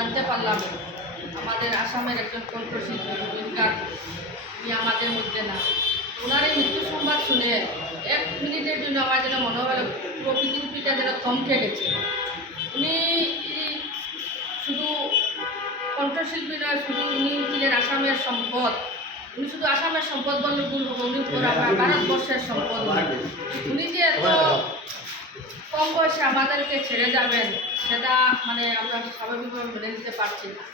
জানতে পারলাম আমাদের আসামের একজন কণ্ঠশিল্পী জুবিন গার্গ উনি আমাদের মধ্যে না। ওনার এই মৃত্যু সংবাদ শুনে 1 মিনিটের জন্য আমার যেন মনে হলো পুরো পৃথিবীটা যেন থমকে গেছে। উনি শুধু কণ্ঠশিল্পী নয়, শুধু উনি ছিলেন আসামের সম্পদ। উনি শুধু আসামের সম্পদ বললে ভুল হবে, উনি পুরো ভারতবর্ষের সম্পদ। উনি যে এত কম বয়সে আমাদেরকে ছেড়ে যাবেন সেটা মানে আমরা স্বাভাবিকভাবে মেনে নিতে পারছি না।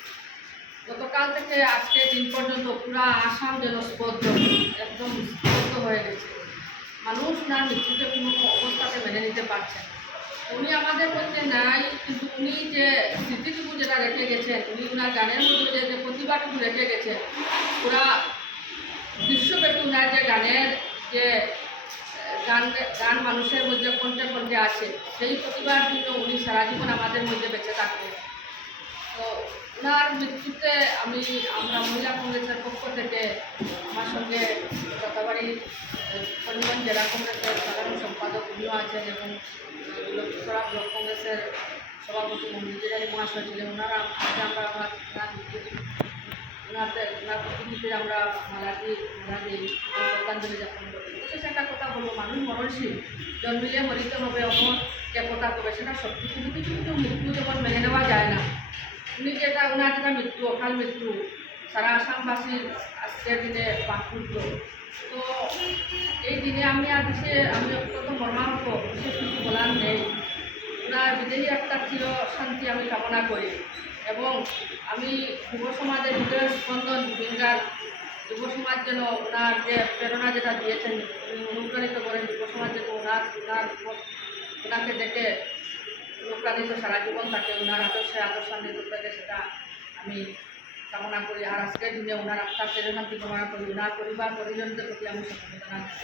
গতকাল থেকে আজকে দিন পর্যন্ত পুরো আসাম যেন স্তব্ধ, একদম স্তব্ধ হয়ে গেছে। মানুষ না মৃত্যুকে কোনো অবস্থাতে মেনে নিতে পারছে না। উনি আমাদের মধ্যে নাই, কিন্তু উনি যে স্মৃতিটুকু যেটা রেখে গেছেন, উনি ওনার গানের মধ্যে যে প্রতিভাটুকু রেখে গেছেন, পুরা বিশ্বব্যাপী ওনার যে গানের যে গান মানুষের মধ্যে কণ্ঠে কণ্ঠে আছে, সেই প্রতিভার জন্য উনি সারা জীবন আমাদের মধ্যে বেঁচে থাকবেন। তো ওনার মৃত্যুতে আমরা মহিলা কংগ্রেসের পক্ষ থেকে আমার সঙ্গে যথাবাড়ি করিমগঞ্জ জেলা কংগ্রেসের সাধারণ সম্পাদক উনিও আছেন এবং লক্ষ্মীপুরা ব্লক কংগ্রেসের সভাপতি মঞ্জুর আলী মহাশয় ছিলেন। ওনার প্রতিনিধিদের আমরা মালা দিই শ্রদ্ধাঞ্জলি জ্ঞাপন করি। বিশেষ একটা কথা বলবো, মানুষ মরণশীল, জন্মিলে মরিতে হবে অমর যে কথা কবে সেটা সত্যি, কিন্তু কিছু কিছু মৃত্যু যেমন মেনে নেওয়া যায় না। ওনার যেটা মৃত্যু, অকাল মৃত্যু সারা আসামবাসীর আজকের দিনে প্রাকৃত। তো এই দিনে আমি অত্যন্ত মর্মাহত, বিশেষ কিছু বলার নেই। ওনার বিদেহী একটা চির শান্তি আমি কামনা করি এবং আমি যুব সমাজের হৃদয়ের স্পন্দন জুবিন গার্গ, যুব সমাজ যেন ওনার যে প্রেরণা যেটা দিয়েছেন, উনি অনুপ্রাণিত করেন যুব সমাজ যেন ওনাকে দেখে অনুপ্রাণিত সারা জীবন থাকে, ওনার আদর্শান্বিত থাকে, সেটা আমি কামনা করি। আর আজকের দিনে ওনার আত্মার চিরশান্তি কামনা করি। ওনার পরিবার পরিজনদের প্রতি আমি সমবেদনা জানাই।